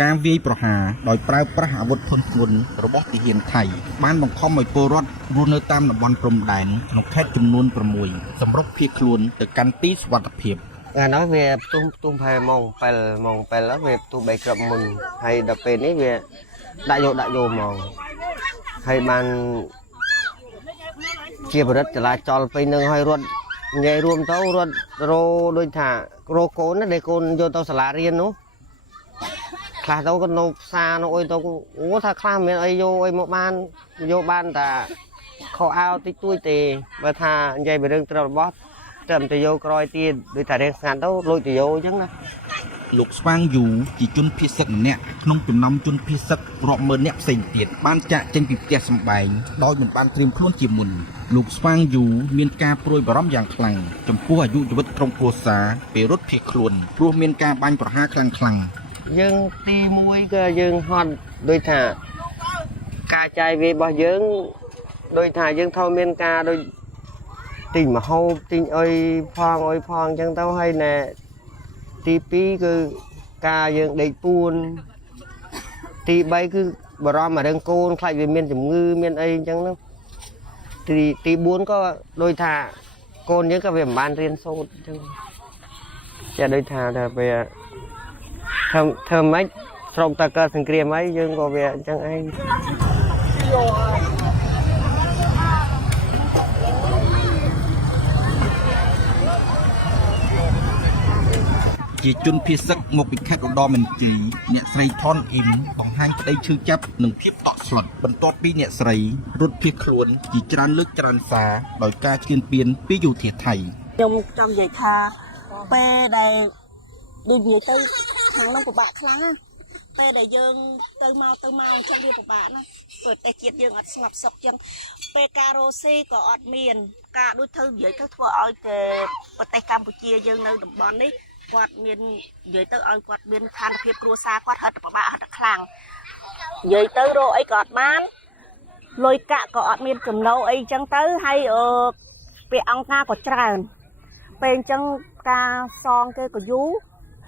ការវាយប្រហារដោយប្រើប្រាស់អាវុធធនធ្ងន់របស់ទាហានថៃបានបង្ខំឲ្យពលរដ្ឋរស់នៅតាមតំបន់ព្រំដែនក្នុងខេត្តចំនួន6សម្រុកភៀសខ្លួនទៅកាន់ទីសុវត្ថិភាពnói về tung phải mong pel đó về tu bảy cặp mừng hay đập bên ấy về đại vô mong hay ban chia bớt trở lại cho bên nương hay luôn nghe luôn tao luôn rô đôi thả rô cốn nó để côn vô tao xả riêng nó là tao con nộp xa nó ôi tao cũng thà kham miền ấy vô ban ta kho ao tích tuổi tề và thà dây về đường tao bót trầm từ vô coi tiền đôi thả đen sàn tao lôi từ vô chứ nè លោកស្វាងយូជាជនភៀសសឹកម្នាក់ក្នុងចំណោមជនភៀសសឹករាប់ម៉ឺននាក់ផ្សេងទៀតបានចាក់ចេញពីផ្ទះសម្បែងដោយមិនបានត្រៀមខ្លួនជាមុនលោកស្វាងយូមានការព្រួយបារម្ភយ៉ាងខ្លាំងចំពោះអាយុជីវិតក្រុមគ្រួសារពេលរត់ភៀសខ្លួនព្រោះមានការបាញ់ប្រហារខ្លាំងយើងទី1គឺយើងហត់ដូចថាការចាយវារបស់យើងដូចថាយើងថោមានការដូចទិញមហូបទិញអុយផងអញ្ចឹងទៅហើយណែទី2គឺការយើងដេកពួនទី3គឺបារម្ភមករឿងកូនខ្លាចវាមានជំងឺមានអីអញ្ចឹងទី4ក៏ដូចថាកូនយើងក៏វាមិនបានរៀនសូត្រអញ្ចឹងចាដូចថាវាធ្វើម៉េចស្រុកតើកើតសង្គ្រាមអីយើងក៏វាអញ្ចឹងឯងជាជនភៀសសឹកមកពីខេត្តឧត្តរមានជ័យអ្នកស្រីថនអ៊ីមបង្ហាញក្តីឈឺចាប់និងភាពតក់ស្លុតបន្ទាប់ពីអ្នកស្រីរត់ភៀសខ្លួនជាច្រើនលើកច្រើនសារដោយការឈ្លានពានពីយោធាថៃខ្ញុំចង់និយាយថាពេលដែលដូចនិយាយទៅខាងនោះពិបាកខ្លាំងណាពេលដែលយើងទៅមកអញ្ចឹងវាពិបាកណាប្រទេសជាតិយើងអត់ស្ងប់សុខអញ្ចឹងពេលការរស់ស៊ីក៏អត់មានការដូចទៅនិយាយទៅធ្វើឲ្យតែប្រទេសកម្ពុជាយើងនៅតំបន់នេះគាត់មាននិយាយទៅឲ្យគាត់មានស្ថានភាពគ្រួសារគាត់ហិតពិបាកហិតខ្លាំងនិយាយទៅរកអីក៏អត់បានលុយកាក់ក៏អត់មានចំណូលអីអញ្ចឹងទៅហើយពេលអង្គការក៏ច្រើនពេលអញ្ចឹងការសងគេក៏យូរ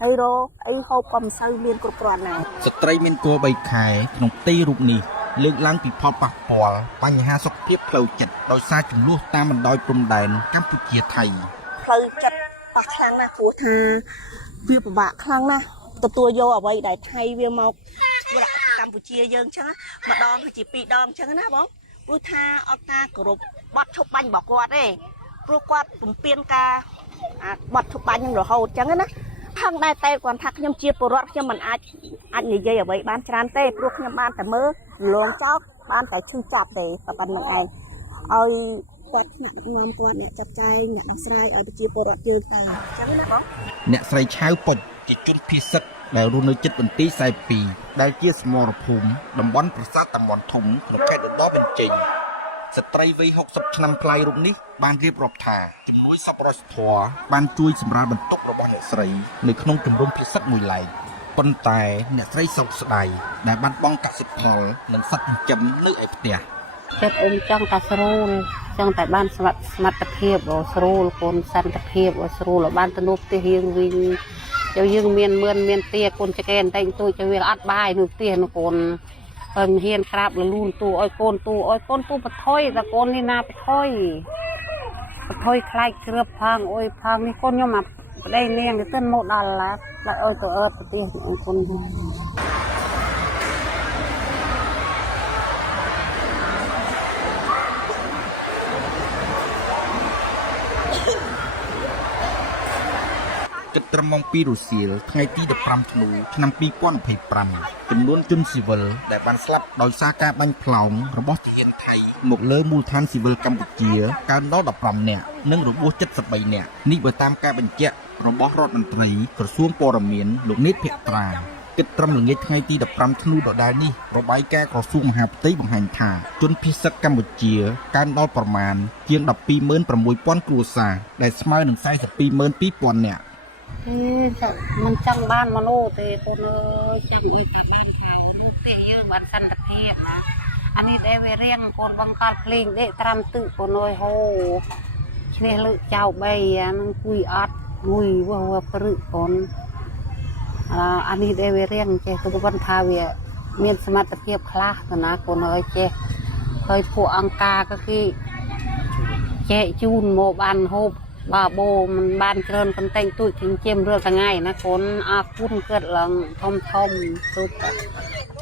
ហើយរកអីហូបក៏មិនសូវមានគ្រប់គ្រាន់ដែរស្ត្រីមានគោ3ខែក្នុងទីរូបនេះលើកឡើងពីផលប៉ះពាល់បញ្ហាសុខភាពផ្លូវចិត្តដោយសារចំនួនតាមបណ្ដោយព្រំដែនកម្ពុជាថៃផ្លូវចិត្តប៉ះខ្លាំងណាស់ព្រោះថាវាពិបាកខ្លាំងណាស់ទទួលយកអ្វីដែលថៃវាមកកម្ពុជាយើងអញ្ចឹងម្ដងគឺជា2ដងអញ្ចឹងណាបងព្រោះថាអត់ការគោរពបត់ឈប់បាញ់របស់គាត់ទេព្រោះគាត់ពំពេញការបត់ឈប់បាញ់នឹងរហូតអញ្ចឹងណាផឹងដែរតែគាត់ថាខ្ញុំជាពលរដ្ឋខ្ញុំមិនអាចនិយាយអ្វីបានច្រើនទេព្រោះខ្ញុំបានតែមើលលងចោលបានតែឈឺចាប់ទេប៉ុណ្្នឹងឯងឲ្យគាត់ថ្នាក់ដឹកនាំគាត់អ្នកចាត់ចែងអ្នកដោះស្រាយឲ្យប្រជាពលរដ្ឋយើងទៅអញ្ចឹងណាបងអ្នកស្រីឆាវពុចជាជនភៀសសឹកដែលរស់នៅជិតបន្ទាយ42ដែលជាសមរភូមិតំបន់ប្រាសាទតាមាន់ធំក្នុងខេត្តឧត្តរមានជ័យស្ត្រីវ័យ60ឆ្នាំប្លាយរូបនេះបានរៀបរាប់ថាជំនួយសប្បុរសធម៌បានជួយសម្រាលបន្ទុករបស់អ្នកស្រីនៅក្នុងជំរំភៀសសឹកមួយឡែកប៉ុន្តែអ្នកស្រីសោកស្ដាយដែលបាត់បង់កសិផលនិងសត្វចិញ្ចឹមនៅឯផ្ទះចិត្តអ៊ំចង់តែស្រួលចង់តែបានសមត្ថភាពស្រួលកូនសន្តិភាពស្រួលបានទៅនោះផ្ទះយើងវិញយើងមានមឿនមានទាកូនចកែនតែងទួយទៅវាអត់បាយនៅផ្ទះនោះកូនហើយមិនហ៊ានក្រាបលលូនទូឲ្យកូនទូបថុយតែកូននេះណាបថុយខ្លាចជ្រឿបផាងអុយផាងនេះកូនខ្ញុំមកប្តីនាងទៅមកដល់ឡាខ្លាចអុយទៅអើតផ្ទះកូនគិតត្រឹមម៉ោង2រសៀលថ្ងៃទី15ធ្នូឆ្នាំ2025ចំនួនជនស៊ីវិលដែលបានស្លាប់ដោយសារការបាញ់ផ្លោងរបស់ទាហានថៃមកលើមូលដ្ឋានស៊ីវិលកម្ពុជាកើនដល់15នាក់និងរបួស73នាក់នេះបើតាមការបញ្ជាក់របស់រដ្ឋមន្ត្រីក្រសួងព័ត៌មានលោកនេតភក្ត្រាគិតត្រឹមល្ងាចថ្ងៃទី15ធ្នូដដែលនេះរបាយការណ៍ក្រសួងមហាផ្ទៃបង្ហាញថាជនភៀសសឹកកម្ពុជាកើនដល់ប្រមាណជាង126,000គ្រួសារដែលស្មើនឹង42,200,000នាក់មិនចង់បានមនុស្សទេកូនអើយចាំអីតែបានថាផ្ទះយើងបានសន្តិភាពណាអានេះដែលវារៀងកូនបង្កល់ភ្លេងដេកត្រាំទឹកកូនអើយហូឈ្នះលើកចៅ3អានឹងគួយអត់ងុយវព្រឹកកូន อันนี้ได้เรียงเจ้ทุกวันทาเวียเมียนสมัติเพียบคลาสนะคนเอ้ยเจ้เคยผู้อังกาก็คือเจ้จูนโมบานโฮบบาโบมันบานเกินกันแต่งตุ้ยถึงเจียมเรือกันง่ายนะคนอาคุ้นเกิดหลังทอมสุด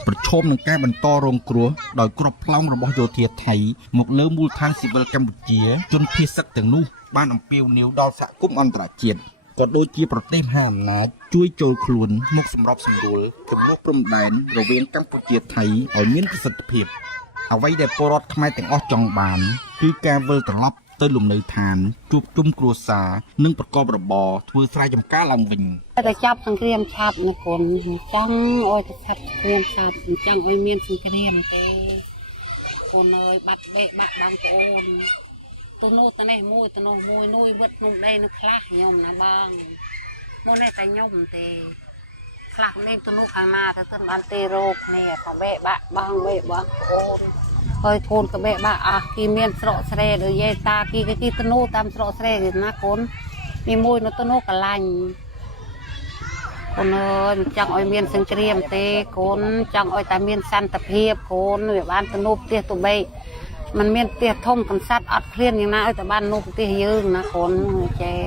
ប្រឈមនឹងការបន្តរងគ្រោះដោយគ្រាប់ផ្លោមរបស់យោធាថៃមកលើមូលដ្ឋានស៊ីវិលកម្ពុជាជនភៀសសឹកទាំងនោះបានអំពាវនាវដល់សហគមន៍អន្តរជាតិក៏ដូចជាប្រទេសមហាអំណាចជួយចូលខ្លួនមកសម្របសម្រួលចំនួនព្រំដែនរវាងកម្ពុជាថៃឲ្យមានប្រសិទ្ធភាពអ្វីដែលពលរដ្ឋខ្មែរទាំងអស់ចង់បានគឺការវិលត្រឡប់ទៅលំនៅឋានជួបជុំគ្រួសារនិងប្រកបរបរធ្វើស្រែចម្ការឡើងវិញ តែចាប់សង្គ្រាមឆាប់ណាកូនចង់អោយទៅឆាប់សង្គ្រាមឆាប់ចង់អោយមានសង្គ្រាមទេកូនអើយបាត់បេបាក់បងប្អូនទៅនោះទៅនេះមួយទៅនោះមួយនួយវឹកនំដីនៅខ្លះខ្ញុំណាបងមកនេះតែខ្ញុំទេខ្លះនេះទៅនោះខាងណាទៅទៅបានទេរោគគ្នាក៏បេបាក់បងបេបងប្អូនហើយកូនក៏បេបាក់គីមានស្រកស្រែដូចយាយតាគីទៅនោះតាមស្រកស្រែណាកូនមានមួយនៅទៅនោះកលាញ់ កូនអើយមិនចង់ឲ្យមានសង្គ្រាមទេកូនចង់ឲ្យតែមានសន្តិភាពកូនវាបានទៅនូបផ្ទះទៅបីมันមានផ្ទះធំកំសត់អត់ឃ្លានយ៉ាងណាឲ្យតែបាននូបផ្ទះយើងណាកូនចេះ